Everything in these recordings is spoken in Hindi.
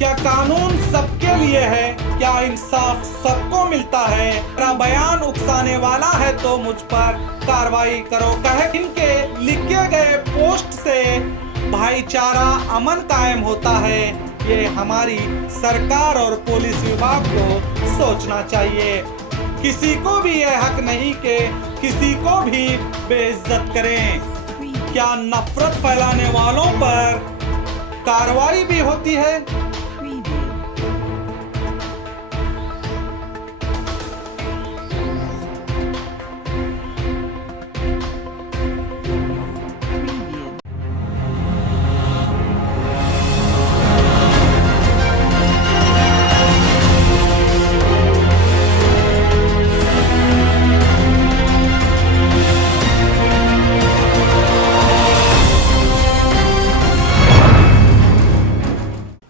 क्या कानून सबके लिए है? क्या इंसाफ सबको मिलता है? मेरा बयान उकसाने वाला है तो मुझ पर कार्रवाई करो। कहे इनके लिखे गए पोस्ट से भाईचारा अमन कायम होता है, ये हमारी सरकार और पुलिस विभाग को सोचना चाहिए। किसी को भी यह हक नहीं कि किसी को भी बेइज्जत करें। क्या नफरत फैलाने वालों पर कार्रवाई भी होती है?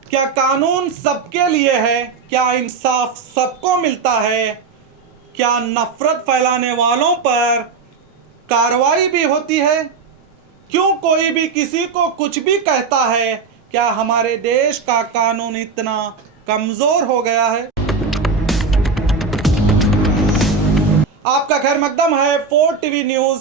क्या कानून सबके लिए है? क्या इंसाफ सबको मिलता है? क्या नफरत फैलाने वालों पर कार्रवाई भी होती है? क्यों कोई भी किसी को कुछ भी कहता है? क्या हमारे देश का कानून इतना कमजोर हो गया है? आपका खैर मकदम है 4 टीवी न्यूज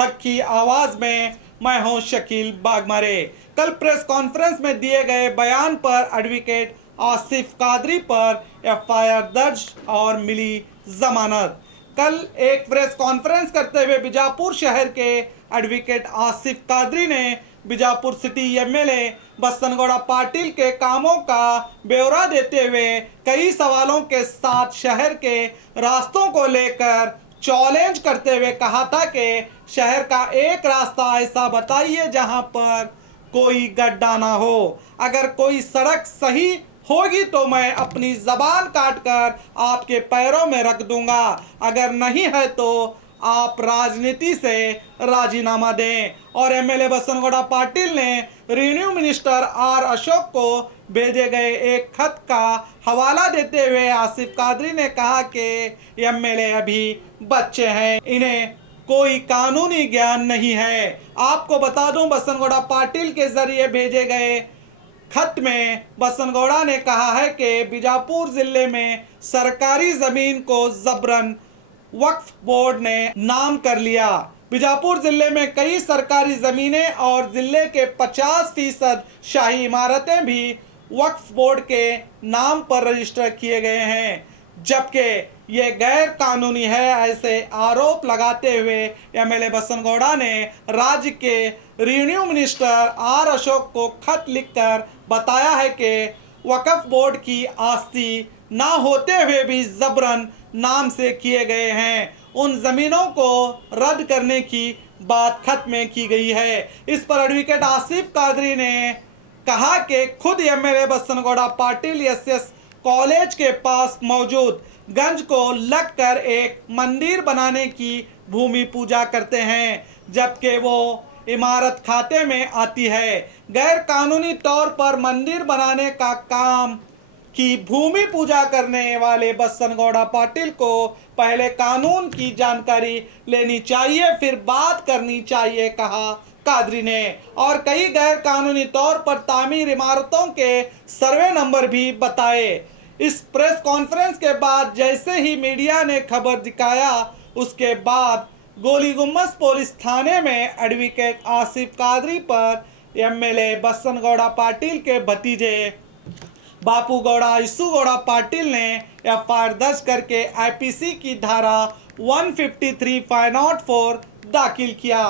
हक की आवाज में। मैं हूं शकील बागमारे। कल प्रेस कॉन्फ्रेंस में दिए गए बयान पर एडवोकेट आसिफ कादरी पर एफआईआर दर्ज और मिली जमानत। कल एक प्रेस कॉन्फ्रेंस करते हुए बीजापुर शहर के एडवोकेट आसिफ कादरी ने बीजापुर सिटी एमएलए बसनगौड़ा पाटिल के कामों का ब्यौरा देते हुए कई सवालों के साथ शहर के रास्तों को लेकर चैलेंज करते हुए कहा था कि शहर का एक रास्ता ऐसा बताइए जहां पर कोई गड्ढा ना हो। अगर कोई सड़क सही होगी तो मैं अपनी जबान काटकर आपके पैरों में रख दूंगा, अगर नहीं है तो आप राजनीति से राजीनामा दें। और एमएलए बसनगौड़ा पाटिल ने रेवेन्यू मिनिस्टर आर अशोक को भेजे गए एक खत का हवाला देते हुए आसिफ कादरी ने कहा कि एमएलए अभी बच्चे हैं, इन्हें कोई कानूनी ज्ञान नहीं है। आपको बता दूं, बसनगौड़ा पाटिल के जरिए भेजे गए खत में बसनगौड़ा ने कहा है कि बीजापुर जिले में सरकारी जमीन को जबरन वक्फ बोर्ड ने नाम कर लिया। बीजापुर जिले में कई सरकारी जमीनें और जिले के 50% शाही इमारतें भी वक्फ बोर्ड के नाम पर रजिस्टर किए गए हैं, जबकि ये गैर कानूनी है। ऐसे आरोप लगाते हुए एमएलए बसनगौड़ा ने राज्य के रेवेन्यू मिनिस्टर आर अशोक को खत लिखकर बताया है कि वक्फ बोर्ड की आस्ती ना होते हुए भी जबरन नाम से किए गए हैं। उन जमीनों को रद्द करने की बात खत में की गई है। इस पर एडवोकेट आसिफ कादरी ने कहा कि खुद MLA Basanagouda Patil SS college के पास मौजूद गंज को लगकर एक मंदिर बनाने की भूमि पूजा करते हैं, जबकि वो इमारत खाते में आती है। गैर कानूनी तौर पर मंदिर बनाने का काम की भूमि पूजा करने वाले बसनगौड़ा पाटिल को पहले कानून की जानकारी लेनी चाहिए, फिर बात करनी चाहिए, कहा कादरी ने। और कई गैर कानूनी तौर पर तामीर इमारतों के सर्वे नंबर भी बताए। इस प्रेस कॉन्फ्रेंस के बाद जैसे ही मीडिया ने खबर दिखाया, उसके बाद गोली गुम्मस पुलिस थाने में एडवोकेट आसिफ कादरी पर एमएलए बसनगौड़ा पाटिल के भतीजे बापू गौड़ा इसू गौड़ा पाटिल ने एफआईआर दर्ज करके आईपीसी की धारा 153 504 दाखिल किया।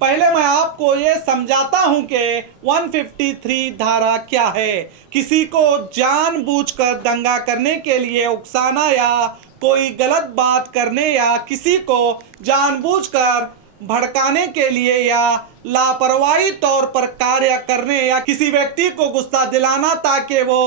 पहले मैं आपको ये समझाता हूं कि 153 धारा क्या है। किसी को जानबूझकर दंगा करने के लिए उकसाना या कोई गलत बात करने या किसी को जानबूझकर भड़काने के लिए या लापरवाही तौर पर कार्य करने या किसी व्यक्ति को गुस्सा दिलाना ताकि वो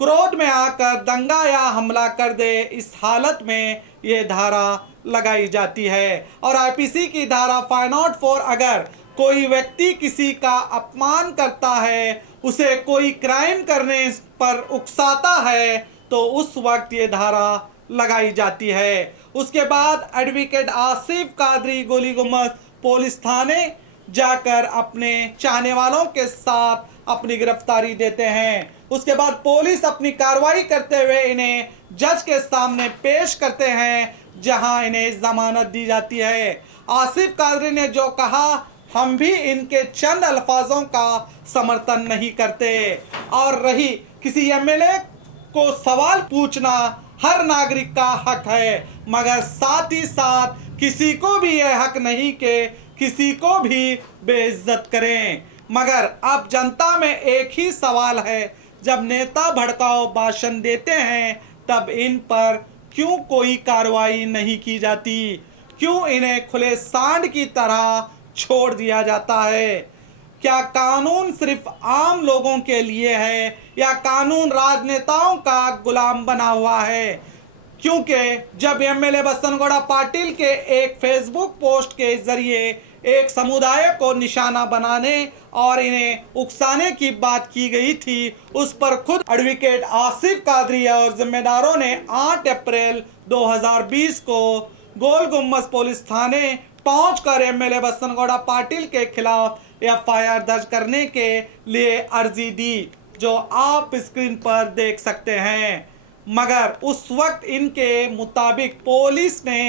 क्रोध में आकर दंगा या हमला कर दे, इस हालत में ये धारा लगाई जाती है। और आईपीसी की धारा 504, अगर कोई व्यक्ति किसी का अपमान करता है, उसे कोई क्राइम करने पर उकसाता है, तो उस वक्त ये धारा लगाई जाती है। उसके बाद एडवोकेट आसिफ कादरी गोली गुम्मस पुलिस थाने जाकर अपने चाहने वालों के साथ अपनी गिरफ्तारी देते हैं। उसके बाद पुलिस अपनी कार्रवाई करते हुए इन्हें जज के सामने पेश करते हैं, जहां इन्हें जमानत दी जाती है। आसिफ कादरी ने जो कहा, हम भी इनके चंद अल्फाजों का समर्थन नहीं करते। और रही किसी एमएलए को सवाल पूछना हर नागरिक का हक है, मगर साथ ही साथ किसी को भी यह हक नहीं कि किसी को भी बेइज्जत करें। मगर अब जनता में एक ही सवाल है, जब नेता भड़काऊ भाषण देते हैं तब इन पर क्यों कोई कार्रवाई नहीं की जाती? क्यों इन्हें खुले सांड की तरह छोड़ दिया जाता है? क्या कानून सिर्फ आम लोगों के लिए है या कानून राजनेताओं का गुलाम बना हुआ है? क्योंकि जब एमएलए बसनगौड़ा पाटिल के एक फेसबुक पोस्ट के जरिए एक समुदाय को निशाना बनाने और इन्हें उकसाने की बात की गई थी, उस पर खुद एडवोकेट आसिफ कादरी और जिम्मेदारों ने 8 अप्रैल 2020 को गोल गुम्बद पुलिस थाने पहुंचकर एमएलए बसनगौड़ा पाटिल के खिलाफ एफआईआर दर्ज करने के लिए अर्जी दी, जो आप स्क्रीन पर देख सकते हैं। मगर उस वक्त इनके मुताबिक पुलिस ने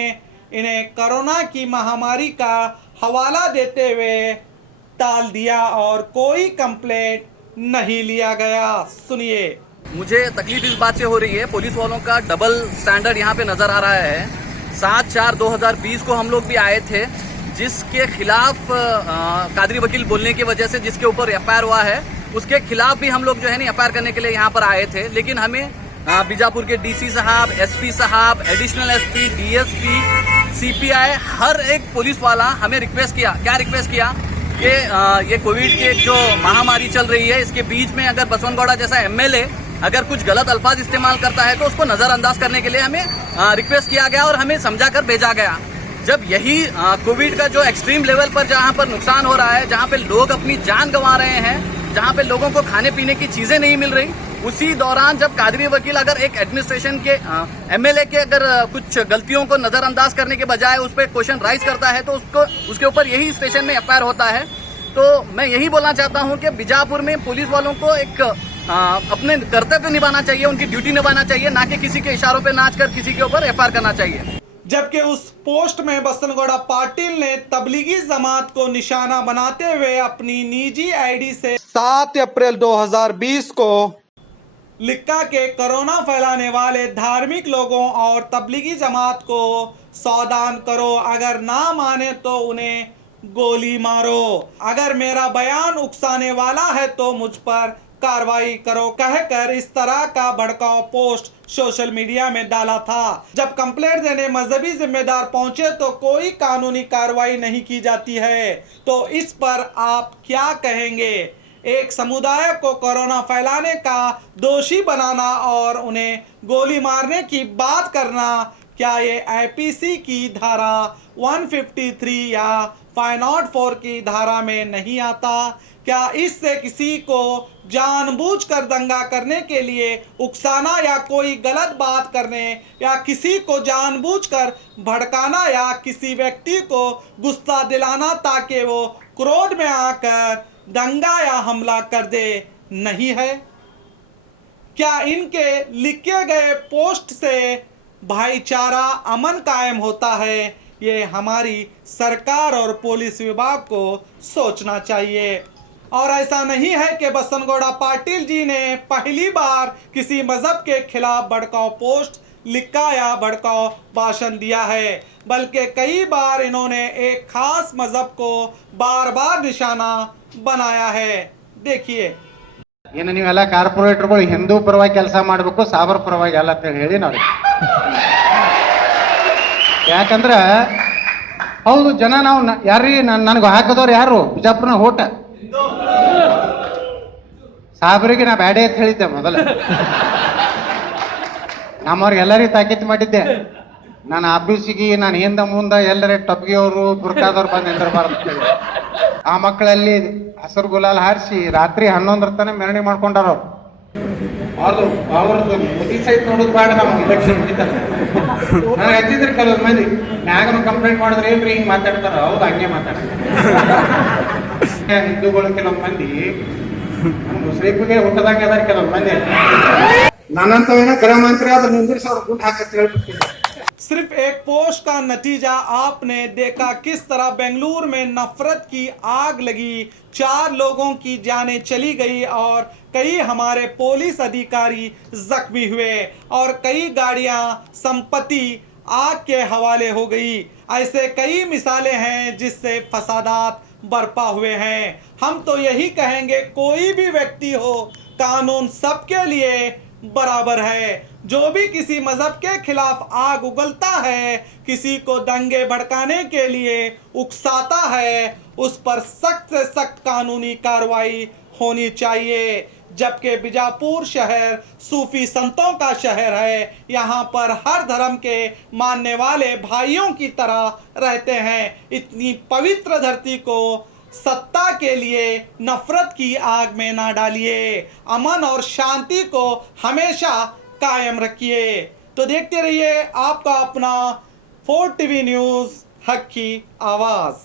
इन्हें कोरोना की महामारी का हवाला देते हुए टाल दिया और कोई कंप्लेंट नहीं लिया गया। सुनिए। मुझे तकलीफ इस बात से हो रही है, पुलिस वालों का डबल स्टैंडर्ड यहाँ पे नजर आ रहा है। 7/4/2020 को हम लोग भी आए थे, जिसके खिलाफ कादरी वकील बोलने की वजह से जिसके ऊपर एफआईआर हुआ है, उसके खिलाफ भी हम लोग जो है ना एफआईआर करने के लिए यहाँ पर आए थे। लेकिन हमें बीजापुर के डीसी साहब, एसपी साहब, एडिशनल एसपी, डीएसपी, सीपीआई, हर एक पुलिस वाला हमें रिक्वेस्ट किया। क्या रिक्वेस्ट किया कि ये कोविड की जो महामारी चल रही है, इसके बीच में अगर बसवनगौड़ा जैसा एमएलए अगर कुछ गलत अल्फाज इस्तेमाल करता है तो उसको नजरअंदाज करने के लिए हमें रिक्वेस्ट किया गया और हमें समझा कर भेजा गया। जब यही कोविड का जो एक्सट्रीम लेवल पर जहां पर नुकसान हो रहा है, जहां पे लोग अपनी जान गंवा रहे हैं, जहां पे लोगों को खाने पीने की चीजें नहीं मिल रही, उसी दौरान जब कादरी वकील अगर एक एडमिनिस्ट्रेशन के एमएलए के अगर कुछ गलतियों को नजरअंदाज करने के बजाय उस पर क्वेश्चन राइज करता है तो उसके ऊपर यही स्टेशन में एफआईआर होता है। तो मैं यही बोलना चाहता हूं कि बीजापुर में पुलिस वालों को एक अपने कर्तव्य निभाना चाहिए, उनकी ड्यूटी निभाना चाहिए, ना कि किसी के इशारों पे नाच कर किसी के ऊपर एफआईआर करना चाहिए। जबकि उस पोस्ट में बसनगौड़ा पाटिल ने तबलीगी जमात को निशाना बनाते हुए अपनी निजी आईडी से 7 अप्रैल 2020 को लिखा के कोरोना फैलाने वाले धार्मिक लोगों और तबलीगी जमात को सावधान करो, अगर ना माने तो उन्हें गोली मारो, अगर मेरा बयान उकसाने वाला है तो मुझ पर कार्रवाई करो, कहकर इस तरह का भड़काऊ पोस्ट सोशल मीडिया में डाला था। जब कंप्लेंट देने मजहबी जिम्मेदार पहुंचे तो कोई कानूनी कार्रवाई नहीं की जाती है, तो इस पर आप क्या कहेंगे? एक समुदाय को कोरोना फैलाने का दोषी बनाना और उन्हें गोली मारने की बात करना, क्या ये आईपीसी की धारा 153 या 504 की धारा में नहीं आता? क्या इससे किसी को जानबूझकर दंगा करने के लिए उकसाना या कोई गलत बात करने या किसी को जानबूझकर भड़काना या किसी व्यक्ति को गुस्सा दिलाना ताकि वो क्रोध में आकर दंगा या हमला कर दे नहीं है? क्या इनके लिखे गए पोस्ट से भाईचारा, अमन कायम होता है? ये हमारी सरकार और पुलिस विभाग को सोचना चाहिए। और ऐसा नहीं है कि बसनगौड़ा पाटिल जी ने पहली बार किसी मजहब के खिलाफ भड़काऊ पोस्ट लिखा या भड़काऊ भाषण दिया है, बल्कि कई बार इन्होंने एक खास मजहब को बार बार निशाना बनाया है। देखिए। ಏನು ನೀವೆಲ್ಲ ಕಾರ್ಪೊರೇಟರ್ಗಳು ಹಿಂದೂ ಪರವಾಗಿ ಕೆಲಸ ಮಾಡಬೇಕು, ಸಾಬರ್ ಪರವಾಗಿ ಅಲ್ಲ ಅಂತ ಹೇಳಿ ನಾವು ಯಾಕಂದ್ರೆ ಹೌದು ಜನ ನಾವು ಯಾರೀ ನನಗೆ ಹಾಕಿದವ್ರು ಯಾರು ಬಿಜಾಪುರನ ಓಟ ಸಾಬರಿಗೆ ನಾ ಬ್ಯಾಡೆ ಅಂತ ಹೇಳಿದ್ದೆ ಮೊದಲು. ನಮ್ಮವ್ರಿಗೆ ಎಲ್ಲರಿಗೂ ತಾಕೀತು ಮಾಡಿದ್ದೆ, ನಾನು ಆಫೀಸಿಗೆ ನಾನು ಹಿಂದೆ ಮುಂದೆ ಎಲ್ಲರೇ ಟಬ್ಗಿಯವರು ಬುರ್ಕಾದವ್ರು ಬಂದು ನಿಂದಿರಬಾರ್ದು. ಆ ಮಕ್ಕಳಲ್ಲಿ ಹಸಿರು ಗುಲಾಲ್ ಹಾರಿಸಿ ರಾತ್ರಿ 11 ತನಕ ಮೆರವಣಿಗೆ ಮಾಡ್ಕೊಂಡಾರ. ಅವ್ರದ್ದು ಮುದಿ ಸಹಿತ ನೋಡೋದು ಬೇಡ, ನಮ್ಗೆ ಇಲೆಕ್ಷನ್ ಮುಗಿತಾರೆ. ನನಗೆ ಹಚ್ಚಿದ್ರೆ ಕೆಲವು ಮಂದಿ ಮ್ಯಾಗನ ಕಂಪ್ಲೇಂಟ್ ಮಾಡಿದ್ರೆ ಏನ್ರಿ ಹಿಂಗೆ ಮಾತಾಡ್ತಾರ. ಹೌದು, ಹಂಗೆ ಮಾತಾಡ್ತಾರೆ. ಹಿಂದೂಗಳು ಕೆಲವು ಮಂದಿ ಮುಸ್ಲಿಮ್ಗೆ ಹುಟ್ಟದಂಗೆ ಅದಾರ ಕೆಲವು ಮಂದಿ ನಾನಂತವೇನ ಗೃಹ ಮಂತ್ರಿ ಆದ್ರೆ ನಿಂದಿರಿಸಿ ಅವ್ರು ಗುಂಡು ಹಾಕತ್ ಹೇಳ್ಬಿಡ್ತೀನಿ. सिर्फ एक पोस्ट का नतीजा आपने देखा किस तरह बेंगलुरु में नफरत की आग लगी, 4 लोगों की जानें चली गई और कई हमारे पुलिस अधिकारी जख्मी हुए और कई गाड़ियां संपत्ति आग के हवाले हो गई। ऐसे कई मिसालें हैं जिससे फसादात बरपा हुए हैं। हम तो यही कहेंगे कोई भी व्यक्ति हो, कानून सबके लिए बराबर है। जो भी किसी मजहब के खिलाफ आग उगलता है, किसी को दंगे भड़काने के लिए उकसाता है, उस पर सख्त से सख्त कानूनी कार्रवाई होनी चाहिए। जबकि बीजापुर शहर सूफी संतों का शहर है, यहाँ पर हर धर्म के मानने वाले भाइयों की तरह रहते हैं। इतनी पवित्र धरती को सत्ता के लिए नफरत की आग में ना डालिए, अमन और शांति को हमेशा कायम रखिए। तो देखते रहिए आपका अपना 4 टीवी न्यूज़ हक की आवाज़।